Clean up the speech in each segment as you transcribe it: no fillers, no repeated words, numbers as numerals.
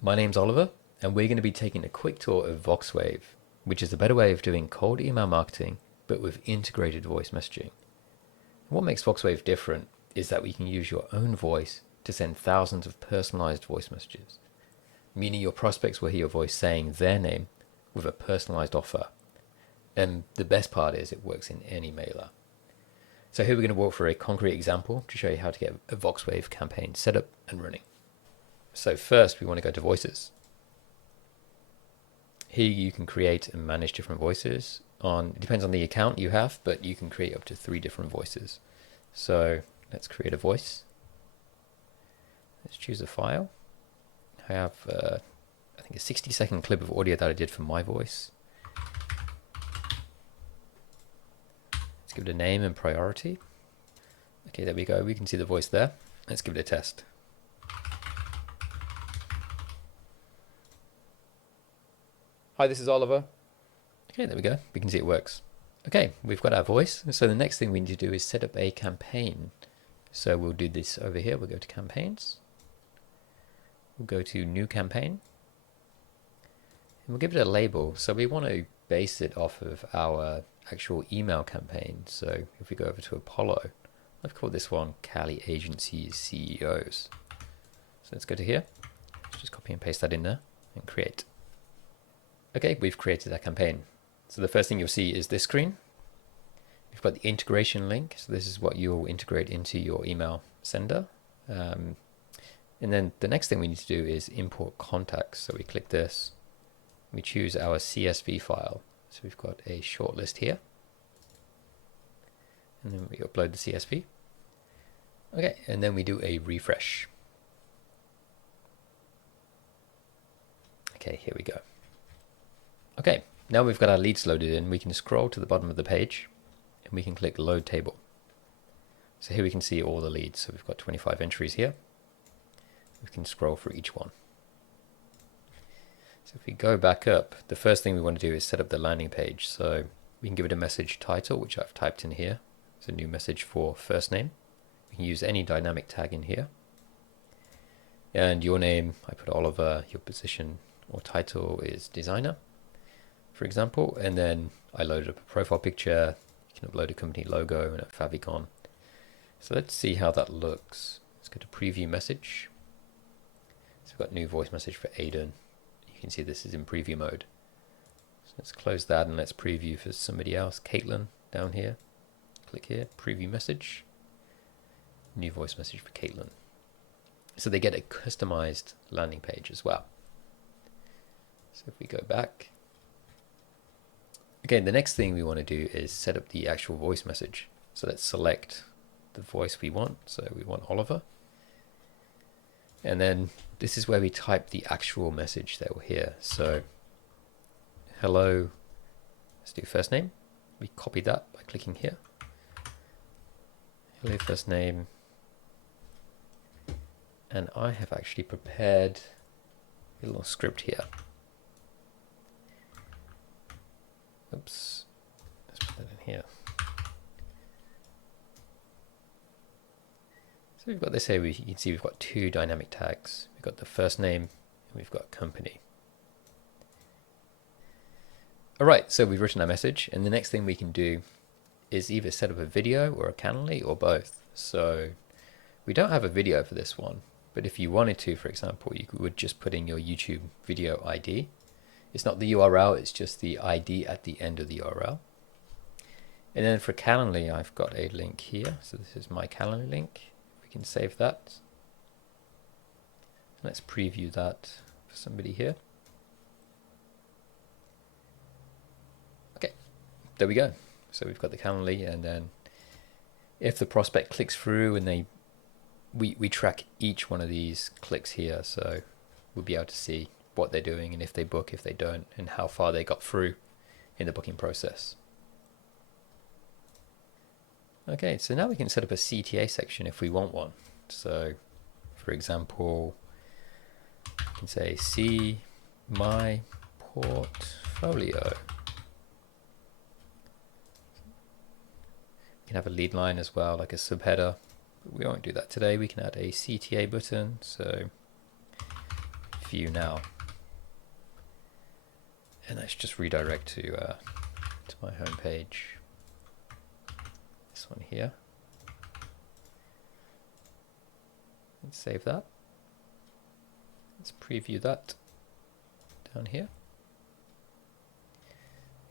My name's Oliver, and we're going to be taking a quick tour of Voxwave, which is a better way of doing cold email marketing, but with integrated voice messaging. What makes Voxwave different is that we can use your own voice to send thousands of personalized voice messages, meaning your prospects will hear your voice saying their name with a personalized offer. And the best part is it works in any mailer. So here we're going to walk through a concrete example to show you how to get a Voxwave campaign set up and running. So first we want to go to voices. Here you can create and manage different voices. It depends on the account you have, but you can create up to 3 different voices. So let's create a voice. Let's choose a file. I have I think a 60-second clip of audio that I did for my voice. Let's give it a name and priority. Okay, there we go. We can see the voice there. Let's give it a test. Hi, this is Oliver. Okay, there we go. We can see it works. Okay, we've got our voice. So the next thing we need to do is set up a campaign. So we'll do this over here. We'll go to campaigns. We'll go to new campaign. And we'll give it a label. So we want to base it off of our actual email campaign. So if we go over to Apollo, I've called this one Cali Agencies CEOs. So let's go to here. Let's just copy and paste that in there and create. Okay, we've created our campaign. So the first thing you'll see is this screen. We've got the integration link. So this is what you'll integrate into your email sender. And then the next thing we need to do is import contacts. So we click this. We choose our CSV file. So we've got a short list here. And then we upload the CSV. Okay, and then we do a refresh. Okay, here we go. Okay, now we've got our leads loaded in, we can scroll to the bottom of the page and we can click load table. So here we can see all the leads. So we've got 25 entries here. We can scroll through each one. So if we go back up, the first thing we want to do is set up the landing page. So we can give it a message title, which I've typed in here. It's a new message for first name. We can use any dynamic tag in here. And your name, I put Oliver, your position or title is designer, for example, and then I loaded up a profile picture. You can upload a company logo and a favicon. So let's see how that looks. Let's go to preview message. So we've got new voice message for Aidan. You can see this is in preview mode. So let's close that and let's preview for somebody else. Caitlin down here. Click here, preview message. New voice message for Caitlin. So they get a customized landing page as well. So if we go back. Okay, the next thing we want to do is set up the actual voice message. So let's select the voice we want. So we want Oliver. And then this is where we type the actual message that we'll hear. So hello, let's do first name. We copy that by clicking here. Hello, first name. And I have actually prepared a little script here. Oops, let's put that in here. So we've got this here, you can see we've got 2 dynamic tags. We've got the first name and we've got company. Alright, so we've written our message, and the next thing we can do is either set up a video or a Calendly or both. So we don't have a video for this one, but if you wanted to, for example, you would just put in your YouTube video ID. It's not the URL, it's just the ID at the end of the URL. And then for Calendly, I've got a link here. So this is my Calendly link. We can save that. Let's preview that for somebody here. Okay, there we go. So we've got the Calendly, and then if the prospect clicks through and we track each one of these clicks here, so we'll be able to see what they're doing and if they book, if they don't, and how far they got through in the booking process. Okay, so now we can set up a CTA section if we want one. So for example, I can say see my portfolio. We can have a lead line as well, like a subheader. But we won't do that today. We can add a CTA button. So view now. And let's just redirect to my home page. This one here. Let's save that. Let's preview that down here.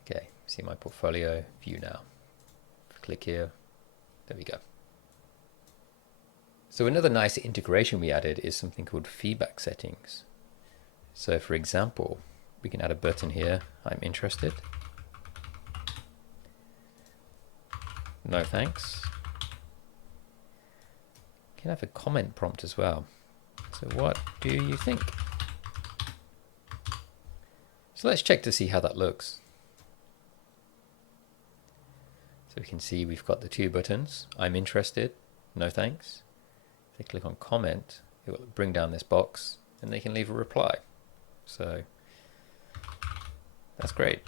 Okay, see my portfolio, view now. Click here, there we go. So another nice integration we added is something called feedback settings. So for example, we can add a button here, I'm interested. No thanks. You can have a comment prompt as well. So what do you think? So let's check to see how that looks. So we can see we've got the two buttons, I'm interested, no thanks. If they click on comment, it will bring down this box and they can leave a reply. So that's great.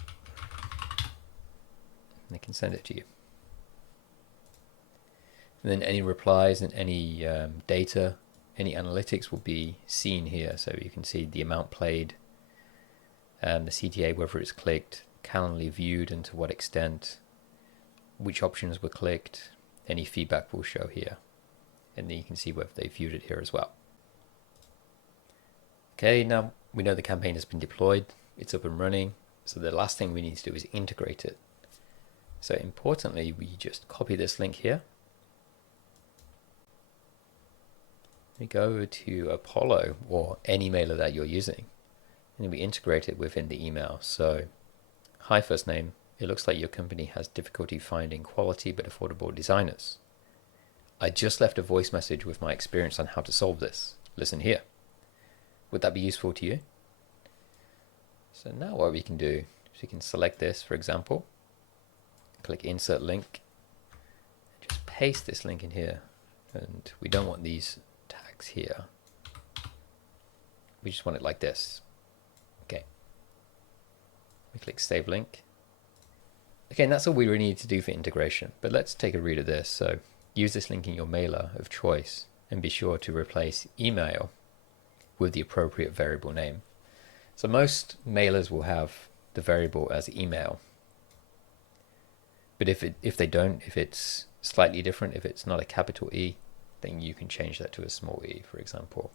And they can send it to you. And then any replies and any data, any analytics will be seen here. So you can see the amount played, the CTA, whether it's clicked, Calendly viewed and to what extent, which options were clicked, any feedback will show here. And then you can see whether they viewed it here as well. Okay, now we know the campaign has been deployed, it's up and running. So the last thing we need to do is integrate it. So importantly, we just copy this link here. We go to Apollo or any mailer that you're using, and then we integrate it within the email. So, hi first name, it looks like your company has difficulty finding quality but affordable designers. I just left a voice message with my experience on how to solve this. Listen here. Would that be useful to you? So now what we can do is we can select this, for example, click insert link, just paste this link in here. And we don't want these tags here. We just want it like this. Okay. We click save link. Okay, and that's all we really need to do for integration. But let's take a read of this. So use this link in your mailer of choice and be sure to replace email with the appropriate variable name. So most mailers will have the variable as email. But if they don't, if it's slightly different, if it's not a capital E, then you can change that to a small e, for example.